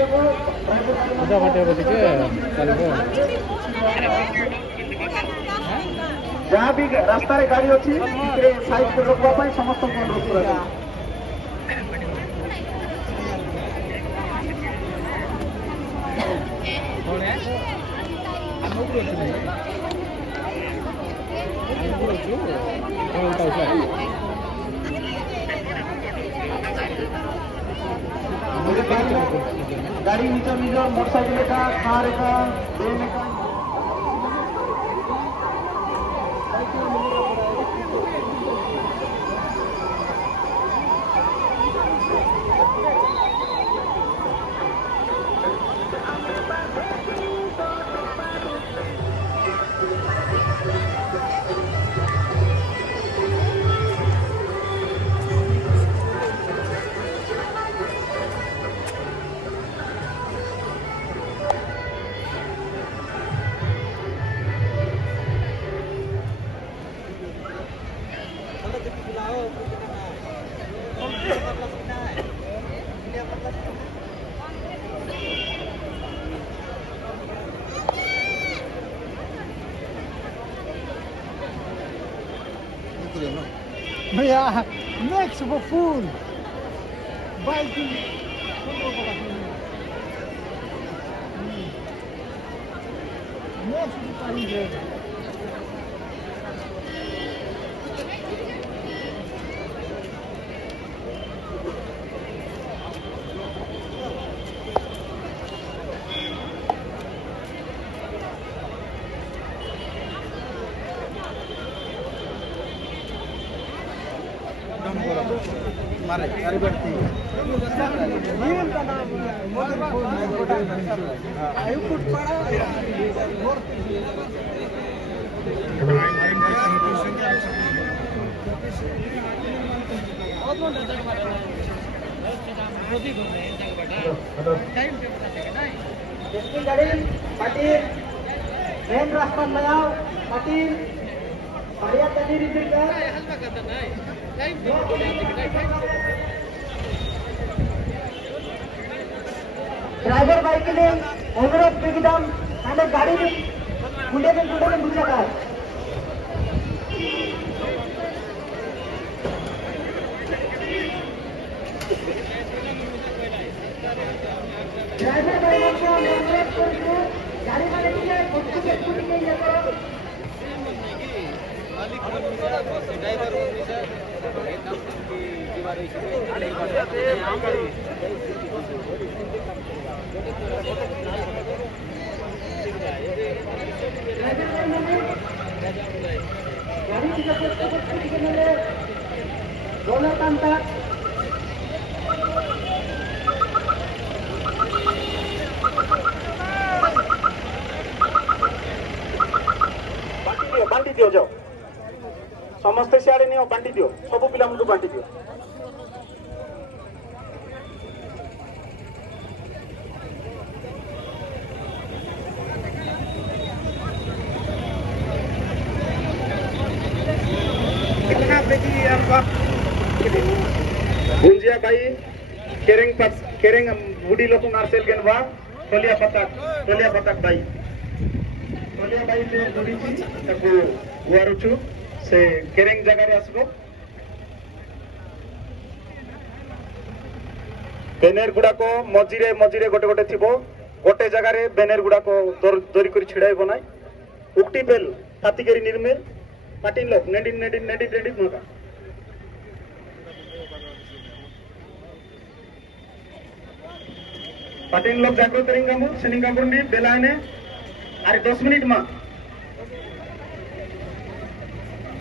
पूजा बाटे बोलिके चलबो जहाँ भी रास्ता गाड़ी अच्छी साइड को रोकवा समस्त अनुरोध करा गाड़ी निजर निजर मोटरसाइकिल का कार का ट्रेन का भैया नेक्स्ट वो फूल बाइक नेक्स्ट मारे अरे बैठती पाटिल मेन रास्ता लगाओ पाटिल बढ़िया तंदूरी ड्राइवर बाइक के लिए अनुरोध एकदम हमें गाड़ी में गुंडे में घुसा था ड्राइवर बाइक को अनुरोध करके गाड़ी वाले के लिए खुद की स्कूटी नहीं जाता दोनों काम था बांटी दियो जाओ समस्ते सियाड़े नहीं बांटी दियो सब पिला बांटी दियो गुंजिया भाई केरेंग बुढ़ी लोग नारसेल के नवा तोलिया पतक भाई से बुढ़ी थी तब गुआरुचु से केरेंग जगह रे आसबो बेनेर गुड़ा को मझिरे मझिरे गोटे गोटे थिबो गोटे जगह रे बेनेर गुड़ा को दरी करी छिड़ाइबो नाय उक्टी बेल तातिकेरी निर्मेल पाटिन लोग नेडी मगा पाटिन लोग जागृत रिंगामु सिंगापुरनी बेलाने अरे 10 मिनिट मा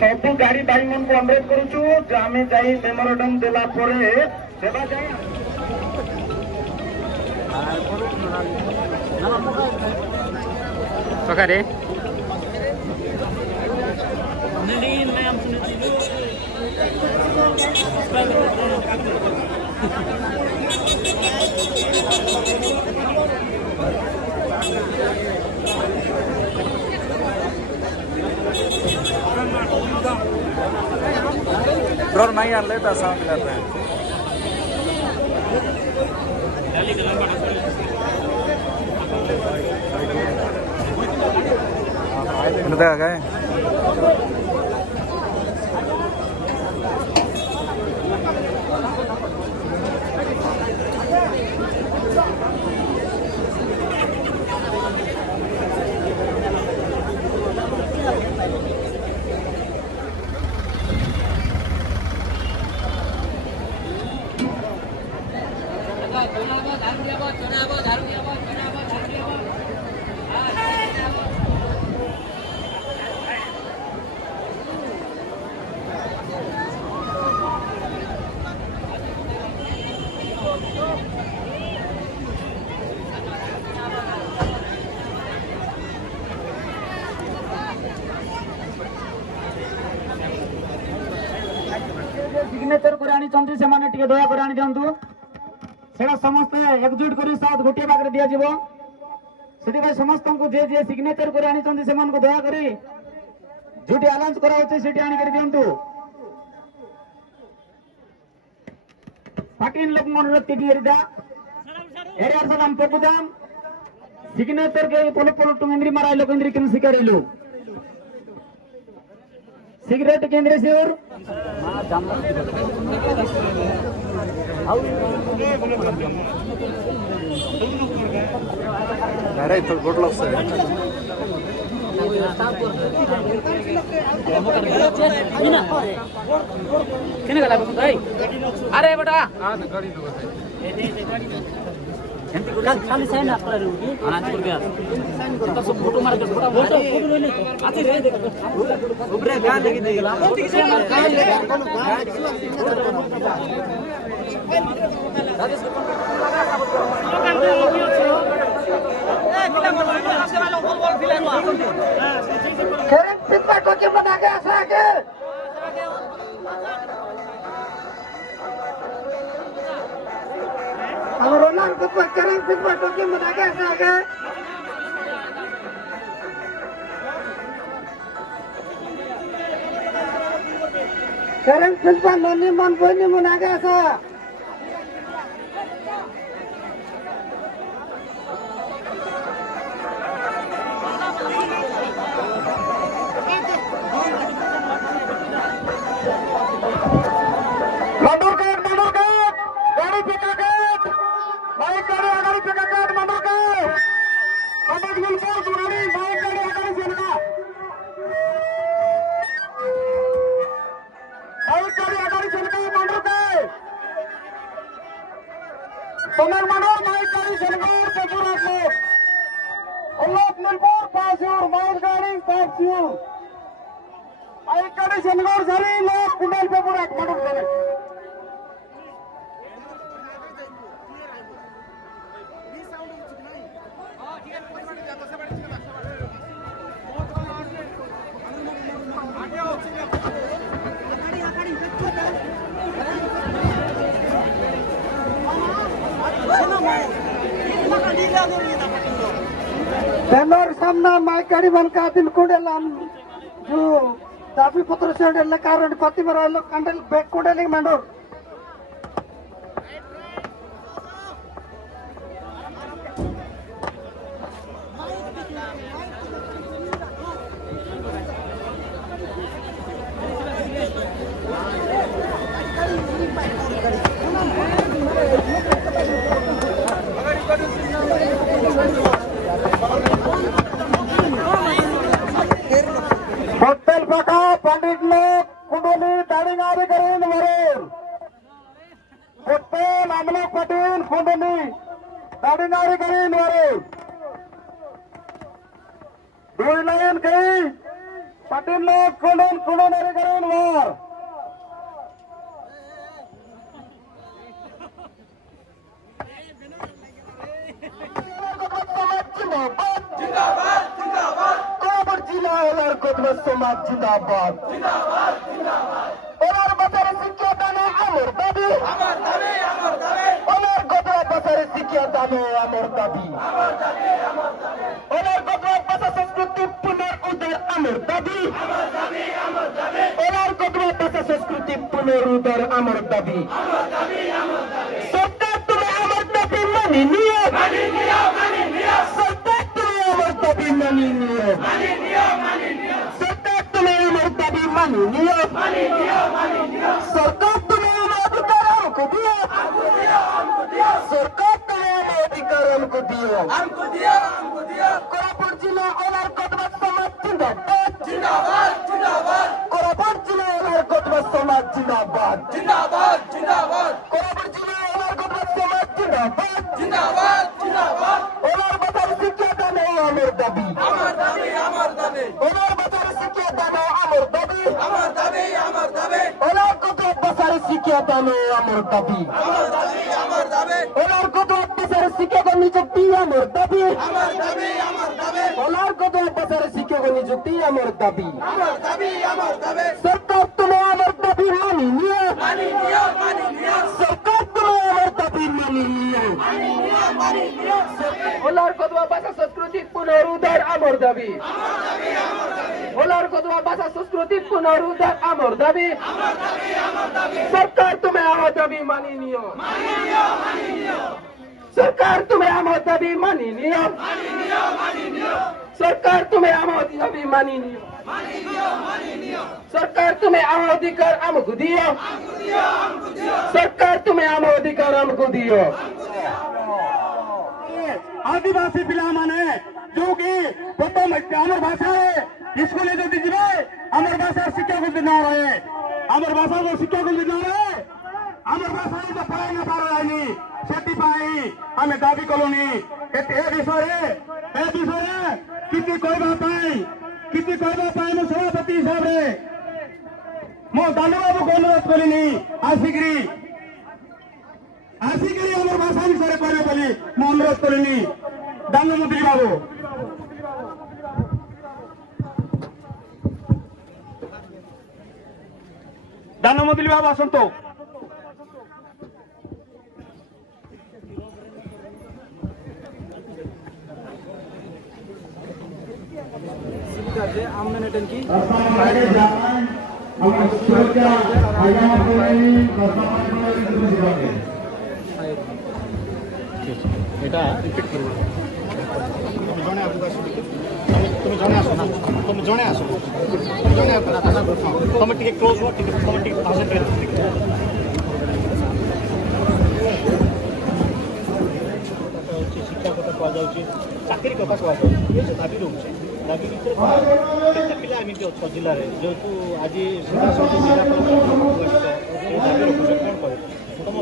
सब गाड़ी भाई मन को अनुरोध करूछु जे आमे जाई मेमोरेंडम देला परे सेवा जाय सकारे नडीन मैं हम ब्रो नहीं यार लेता साउंड करते हैं দেখা গায়ে सिग्नेचर করে আনিଛନ୍ତି ସେମାନେ ଟିକେ ଦୟା କରି ଆଣି ଦିଅନ୍ତୁ ସେଟା ସମସ୍ତେ ଏକଜୁଟ କରି ସାଥ ଗୋଟିଏ ପାଖରେ ଦିଆଯିବ ସେଥିପାଇଁ ସମସ୍ତଙ୍କୁ ଯେ ଯେ ସିଗ୍ନେଚର କରି ଆଣିଛନ୍ତି ସେମାନଙ୍କୁ ଦୟା କରି ଯୋଉଠି ଆଲାଉନ୍ସ କରାଯାଉଛି ସେଠି ଆଣିକରି ଦିଅନ୍ତୁ ପାଟିନ ଲୋକମାନର ତିନି ଏରିଦା ଏରିଆର ସଦାମ ପକୁଦାମ ସିଗ୍ନେଚର କେ ପොଲ ପොଲ ଟୁଙ୍ଗେନ୍ଦ୍ରି ମାରାଇ ଲୋକନ୍ଦ୍ରି କେନ ଶିକାରିଲୁ सिगरेट केंद्र से और तो गोटल अरे बेटा खाली साइन आप कर रहे हो अनाजपुर गया तो सब फोटो मार के फोटो ले आते रे देख ऊपर गां लेके दे खेरन पिपा को के बना के ऐसा के और रोनान को करें पिपा को के बना के ऐसा के करें पिपा नोनी मन कोई नहीं बना के ऐसा Sonar Manor, Mike Gari, Sengar, Pepura Club. Allah Milpur, Pasur, Mike Gari, Pasur. Mike Gari, Sengar, Sari, Lok, Kundal Pepura, Manor Sari. बेलोर सामना माइकाड़ी बनका दिन कुंडेलाम जो दाबी पत्र से डल कारण पति मरा लो कंडल बैक कुंडेलिंग मंडोर होटल पका पंडित लोग कुंडली दाड़ीगारी करें मरेर होटल अमला पटेल कुंडली दाड़ीगारी करें मरेर दो लाइन गई पटेल लोग कुंडल कुंडली करें मर समाज जिंदाबाद ओनार बसारे सिक्किया दाने अमर दाबी ओनार गोदवा बसारे सिक्किया दाने अमर दाबी ओनार गोदवा बसा संस्कृति पुनरुद्धार अमर दाबी ओनार गोदवा बसा संस्कृति पुनरुद्धार अमर दाबी सरकार तुम्हें अमर दाबी মাননীয় সরকার তুমি আমার দাবি মাননীয় সরকার তুমি আমার দাবি মাননীয় সরকার তুমি আমার অধিকার আমাকে দিও সরকার তুমি আমার অধিকার আমাকে দিও কোরাপুট জেলা ওনার কতবা সমাজ জিন্দাবাদ কোরাপুট জেলা ওনার কতবা সমাজ জিন্দাবাদ কোরাপুট জেলা ওনার কতবা সমাজ জিন্দাবাদ ওনার বাজার শিক্ষা দানো আমার দাবি ওনার বাজার শিক্ষা দানো আমার দাবি ওনার কত বাজার শিক্ষা দানো আমার দাবি ওনার কত বাজার শিক্ষা নিযুক্তি আমার দাবি ওনার কত বাজার শিক্ষা নিযুক্তি আমার দাবি সরকার তুমি আমার দাবি মাননীয় সরকার তুমি আমার দাবি মাননীয় ওলার কদমা ভাষা সাংস্কৃতিক পুনরুদ্ধার আমার দাবি ওলার কদমা ভাষা সাংস্কৃতিক পুনরুদ্ধার আমার দাবি সরকার তুমি আমার দাবি মাননীয় সরকার তুমি আমার দাবি মাননীয় সরকার তুমি আমার দাবি মাননীয় সরকার তুমি আমার অধিকার আমাকে দিও সরকার তুমি আমার অধিকার আমাকে দিও आदिवासी पिला माने जो कि प्रथम अमर भाषा स्कूल जो दीजिए अमर भाषा शिक्षा को दिन रहे अमर भाषा को शिक्षा को दिन रहे अमर भाषा तो पढ़ाई न पार रही सेठी पाई हमें दाबी कलोनी विषय कितनी कहवा पाई मो सभापति हिसाब से मो दानु बाबू को अनुरोध कलिनी आसिकरी আমার ভাষা বিষয়ে করবে বলে ମୁଁ ଅନୁରୋଧ କରିନି ଦାନମନ୍ତ୍ରୀ ବାବୁ ଦାନମନ୍ତ୍ରୀ ବାବୁ ଆସନ୍ତୁ এটা রিপিট করব তুমি জনে আদিবাসী তুমি জনে আসো না তুমি জনে আসো তুমি জনে তুমি টিকে ক্লোজ হো টিকে তুমি টিকে কনসেন্ট্রেট শিক্ষা কথা কোয়া যাଉଛି চাকরি কথা কোয়া যাଉଛି ଏ ଯେ ଦାବି ରହୁଛି ଦାବି ଭିତରେ କେତେ ପିଲା ଏମିତି ଅଛ ଜିଲ୍ଲାରେ ଯେହେତୁ ଆଜି ସିଧାସଳଖ ଜିଲ୍ଲାପାଳ ଏ ଦାବି ରଖୁଛ କ'ଣ କହିବ ତମ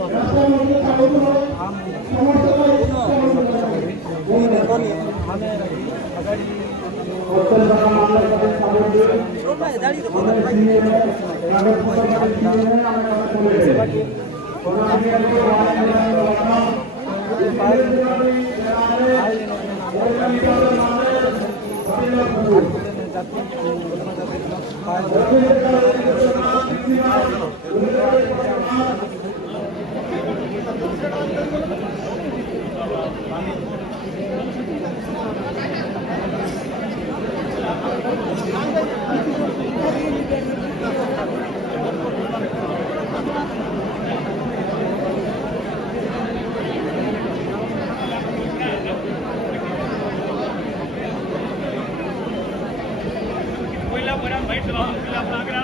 Voy a poner